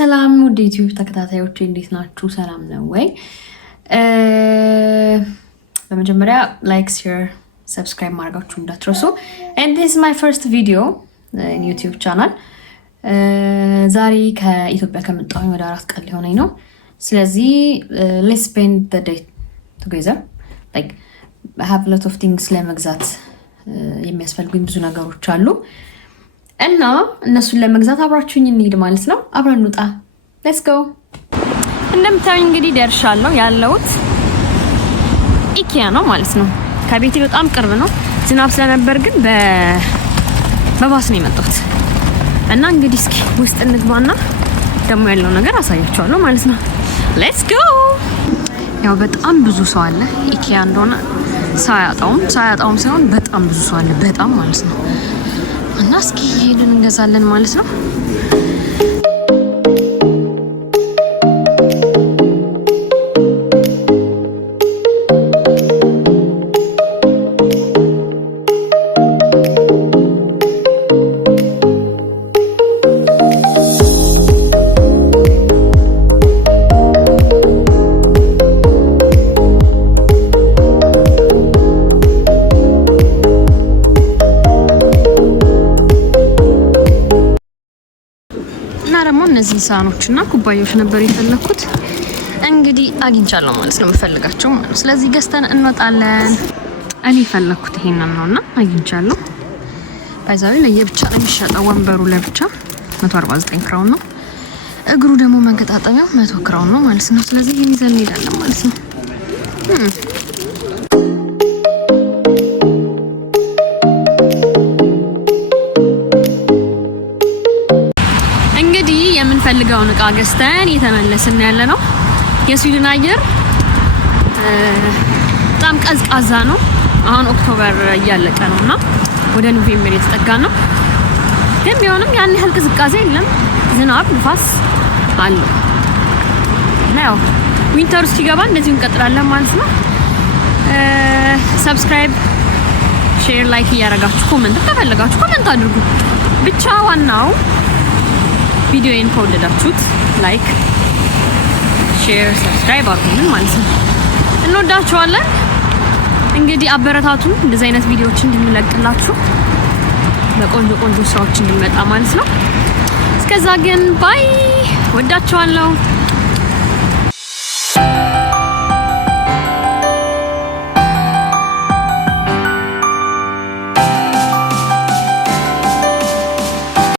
ሰላም ወደ ዩቲዩብ ተከታታዮች እንዴት ናችሁ? ሰላም ነው ወይ? በመጀመሪያ ላይክ፣ ሼር፣ ሰብስክራይብ ማድረጋችሁ እንዳትረሱ። and this is my first video in YouTube channel. ዛሬ ከኢትዮጵያ ከመጣሁ ወደ 4 ቀን ሊሆነኝ ነው። ስለዚህ let's spend the day together. Like I have a lot of things ለመግዛት የሚያስፈልጉኝ ብዙ ነገሮች አሉ እና እነሱን ለመግዛት አብራችሁኝ እንሂድ ማለት ነው። አብረን እንውጣ። let's go። እንደምታዩኝ እንግዲህ ደርሻለሁ። ያለሁት ኢኪያ ነው ማለት ነው። ከቤቴ በጣም ቅርብ ነው። ዝናብ ስለነበር ግን በባስ ነው የመጣሁት እና እንግዲህ እስኪ ውስጥ እንግባና ደግሞ ያለው ነገር አሳያችኋለሁ ማለት ነው። let's go። ያው በጣም ብዙ ሰው አለ ኢኪያ እንደሆነ ሳያጣውም ሳይሆን በጣም ብዙ ሰው አለ፣ በጣም ማለት ነው። እና እስኪ ይሄንን እንገዛለን ማለት ነው። ደግሞ እነዚህ ሳህኖችና ኩባያዎች ነበር የፈለኩት። እንግዲህ አግኝቻለሁ ማለት ነው የምፈልጋቸው ማለት ነው። ስለዚህ ገዝተን እንወጣለን። እኔ ፈለኩት ይሄንን ነውና አግኝቻለሁ። ባይዛዊ ለየብቻ ነው የሚሸጠው። ወንበሩ ለብቻ 149 ክራውን ነው። እግሩ ደግሞ መንገጣጠሚያው 100 ክራውን ነው ማለት ነው። ስለዚህ ይሄን ይዘን እንሄዳለን ማለት ነው። የምንፈልገውን እቃ ገዝተን እየተመለስን ያለ ነው። የስዊድን አየር በጣም ቀዝቃዛ ነው። አሁን ኦክቶበር እያለቀ ነውና ወደ ኖቬምበር እየተጠጋ ነው። ግን ቢሆንም ያን ያህል ቅዝቃዜ የለም። ዝናብ፣ ንፋስ አለ። ነው ዊንተር ውስጥ ሲገባ እንደዚህ እንቀጥላለን ማለት ነው። ሰብስክራይብ፣ ሼር፣ ላይክ እያደረጋችሁ ኮሜንት ከፈለጋችሁ ኮሜንት አድርጉ። ብቻ ዋናው ቪዲዮዬን ከወደዳችሁት ላይክ፣ ሼር፣ ሰብስክራይብ አድርጉልን ማለት ነው። እንወዳችኋለን። እንግዲህ አበረታቱን እንደዚህ አይነት ቪዲዮዎች እንድንለቅላችሁ በቆንጆ ስራዎች እንድንመጣ ማለት ነው። እስከዛ ግን ባይ። ወዳችኋለሁ።